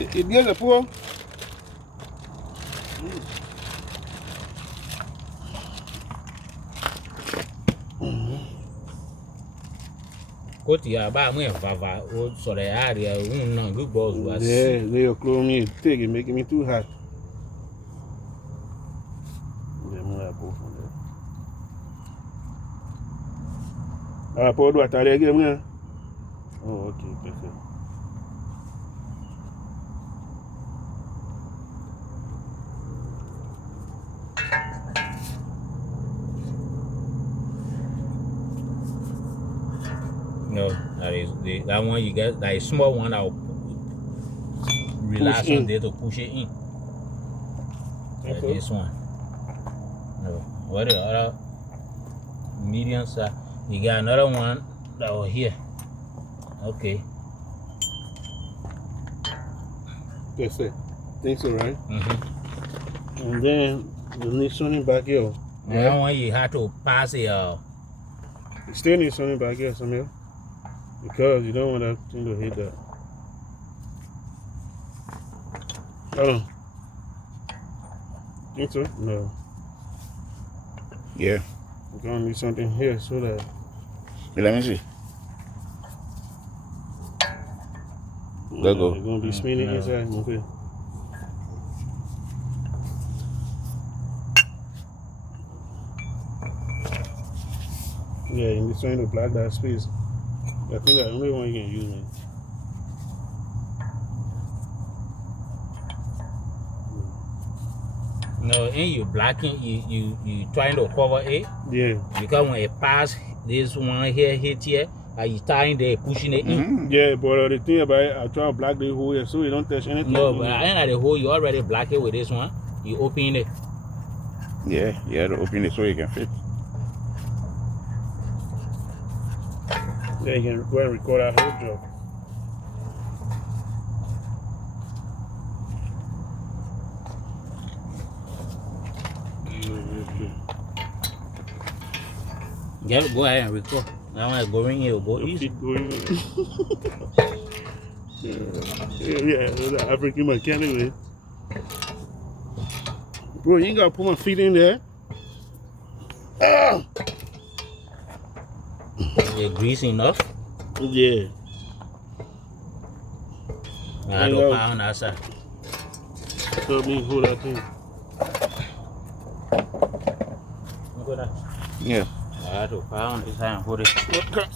It gets a pool. Koti aba mwe vava o so the area no good balls was. Yeah, they'll close me thick and making me too hot. Yeah, I'm gonna go from there. Paul, what are they getting now? Oh, okay, perfect. No, that one you get that small one I'll relax on there to push it in. This one. No. What the other medium size? You got another one that was here. Okay. That's it. Think so, right? Mm-hmm. And then you need something back here. That one you have to pass it. You still need something back here, Samuel. Because you don't want that thing to hit that. Hold on. Think so? No. Yeah. We're gonna need something here so that. Let me see. There go. It's gonna be spinning inside. Okay. Yeah, you need something to block that space. I think that's the only one you can use, man. No, and you blocking, you trying to cover it. Yeah. Because when it pass this one here hit here, are you tying there, pushing it in? Yeah, but the thing about it, I try to block the hole here so you don't touch anything. No, but I ain't at the hole. You already block it with this one. You open it. Yeah, you have to open it so you can fit. Yeah, you can go and record that whole job. Yeah, go ahead and record. Now when I go in here, go easy. Yeah, the African mechanic, man. Bro, you ain't gotta put my feet in there. Ah! You grease enough. Yeah. I don't pound outside. Help me hold that thing. Look at that. Yeah. I had to pound this and hold it. Okay.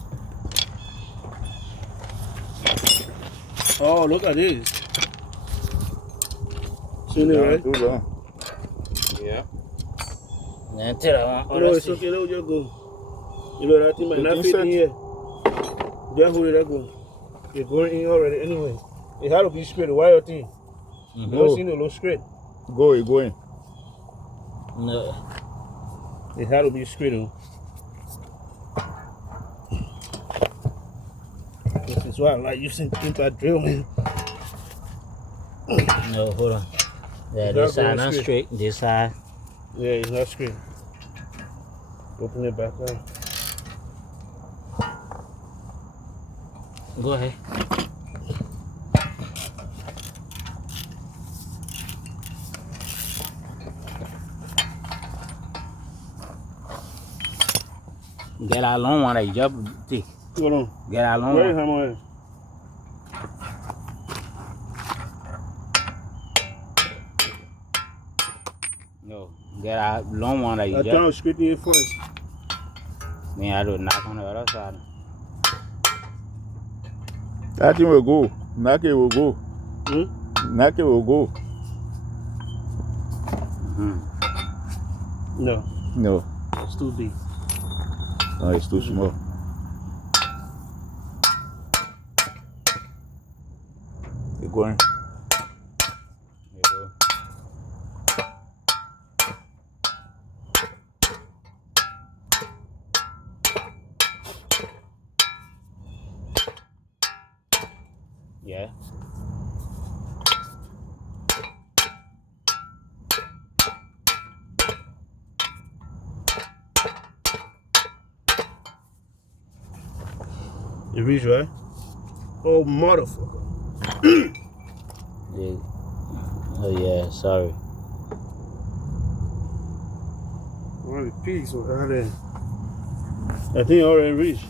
Oh, look at this. See it, right? Too long. Yeah. Then tell I want. No, it's okay. Let just go. You know that thing might not fit in here. Just hold it. That go. It's going in already anyway. It had to be straight. The wire thing. You don't see no low straight. Go in. No. It had to be straight. This is why I like using impact drill, man. No, hold on. Yeah, this side not straight. This side. Yeah, it's not straight. Open it back up. Go ahead. Get a long one that you just take. Hold on. Get a long Where is one. hammer? No, get a long one that you I just. try to straighten it first. Then I do knock on the other side. That thing will go. Knock it will go. Knock it will go. No, No. it's too deep. No, it's too small. You're going. There you go. Yeah. You reach, right? Oh, motherfucker. Oh yeah, sorry. One of the pigs were out there. I think already reached.